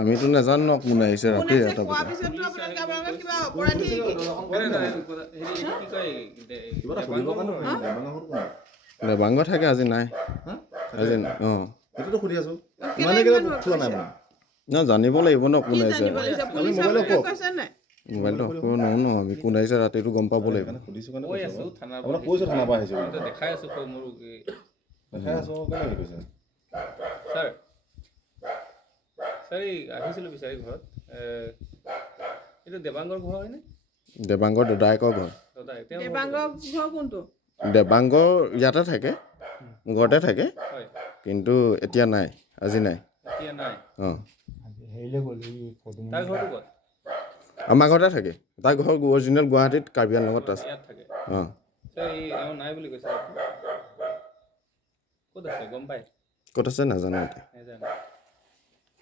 আমিতো নাজানো ন কোন আহিছে ৰাতি এটা দেবাংগ থাকে আজি নাই আজি ন জানিব লাগিব ন কোন আহিছে মোবাইলটো আকৌ নহওঁ ন আমি কোন আহিছে ৰাতিটো গম পাব লাগিব দেবাংগৰ দদায়েকৰ ঘৰ দেবাংগৰ ইয়াতে থাকে ঘৰতে থাকে কিন্তু এতিয়া নাই আজি নাই অঁ আমাৰ ঘৰতে থাকে তাৰ ঘৰ অৰিজিনেল গুৱাহাটীত কাৰ্বি আংলঙত আছে অঁ ক'ত আছে নাজানো এতিয়া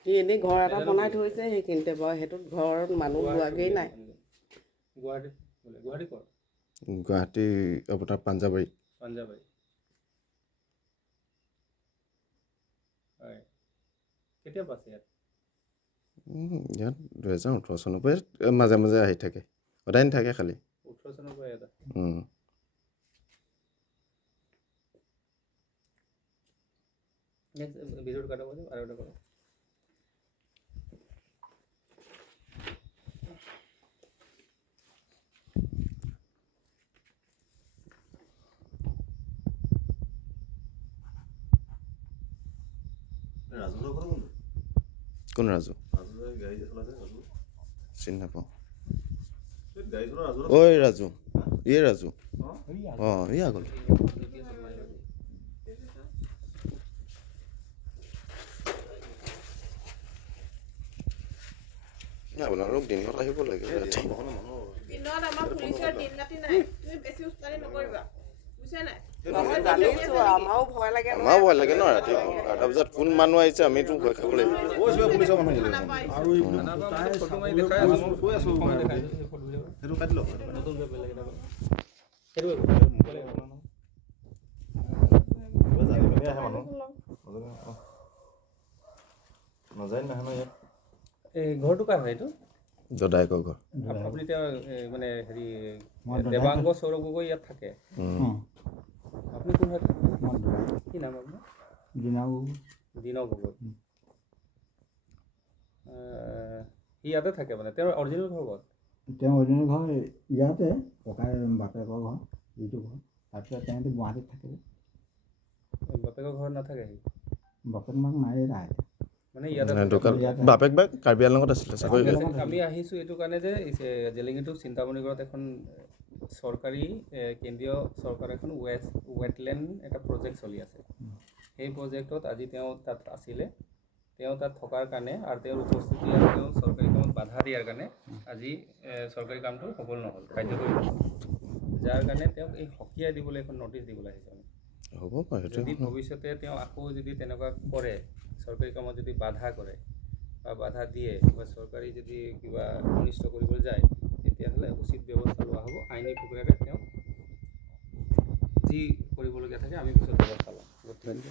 এনেই ঘৰ এটা বনাই থৈছে সেইখিনিতে বাৰু সেইটোত ঘৰত মানুহ লোৱাগেই নাই গুৱাহাটী আপোনাৰ পাঞ্জাবাৰী ইয়াত 2018 চনৰ পৰা মাজে মাজে আহি থাকে সদায় নাথাকে খালি 18 চনৰ পৰা ইয়াত ভিডিঅ'টো কাটা আৰু এটা কৰা কোন ৰাজু চিনি নাপাওঁ ঐ ৰাজু ইয়ে ৰাজু অঁ এই আগত আপোনালোক দিনত আহিব লাগে ৰাতি আমাৰো ভয় লাগে ন ৰাতি 11টা বজাত কোন মানুহ আহিছে আমিতো ভয় খাব লাগিব ঘৰটো কাৰ হয় এইটো দদায়েকৰ ঘৰ আপুনি এতিয়া মানে হেৰি দেবাংগ সৌৰভ গগৈ ইয়াত থাকে আপুনি কোন হয় কি নাম আপোনাৰ দিন গগৈ সি ইয়াতে থাকে মানে তেওঁৰ অৰিজিনেল ঘৰ ক'ত তেওঁ অৰিজিনেল ঘৰ ইয়াতে ককাই বাপেকৰ ঘৰ যিটো ঘৰ তাৰপিছত তেওঁতো গুৱাহাটীত থাকে বাপেকৰ ঘৰত নাথাকে সি বাপেক মাক নাই তাই মানে ইয়াতে বাপেক বা কাৰ্বি আংলঙত আছিলে চাকৰি আমি আহিছোঁ এইটো কাৰণে যে জেলেঙীটো চিন্তামণিগড়ত এখন চৰকাৰী কেন্দ্ৰীয় চৰকাৰ এখন ৱেটলেণ্ড এটা প্ৰজেক্ট চলি আছে সেই প্ৰজেক্টত আজি তেওঁ তাত আছিলে তেওঁ তাত থকাৰ কাৰণে আৰু তেওঁৰ উপস্থিতি আৰু তেওঁ চৰকাৰী কামত বাধা দিয়াৰ কাৰণে আজি চৰকাৰী কামটো সফল নহ'ল কাৰ্যকৰী নহ'ল যাৰ কাৰণে তেওঁক এই সকীয়াই দিবলৈ এখন নটিচ দিবলৈ আহিছে আমি হ'ব পাৰে যদি ভৱিষ্যতে তেওঁ আকৌ যদি তেনেকুৱা কৰে চৰকাৰী কামত যদি বাধা কৰে বা বাধা দিয়ে বা চৰকাৰী যদি কিবা অনিষ্ট কৰিবলৈ যায় তেতিয়াহ'লে উচিত ব্যৱস্থা লোৱা হ'ব আইনী প্ৰক্ৰিয়াৰে তেওঁ যি কৰিবলগীয়া থাকে আমি পিছত ব্যৱস্থা ল'ম গতিকে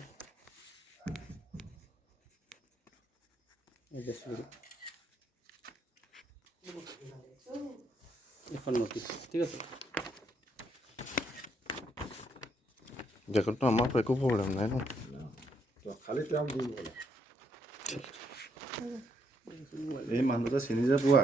এখন নটিচ ঠিক আছে দেখোনতো আমাৰ একো প্ৰব্লেম নাই ন খালি এই মানুহটো চিনি যে পোৱা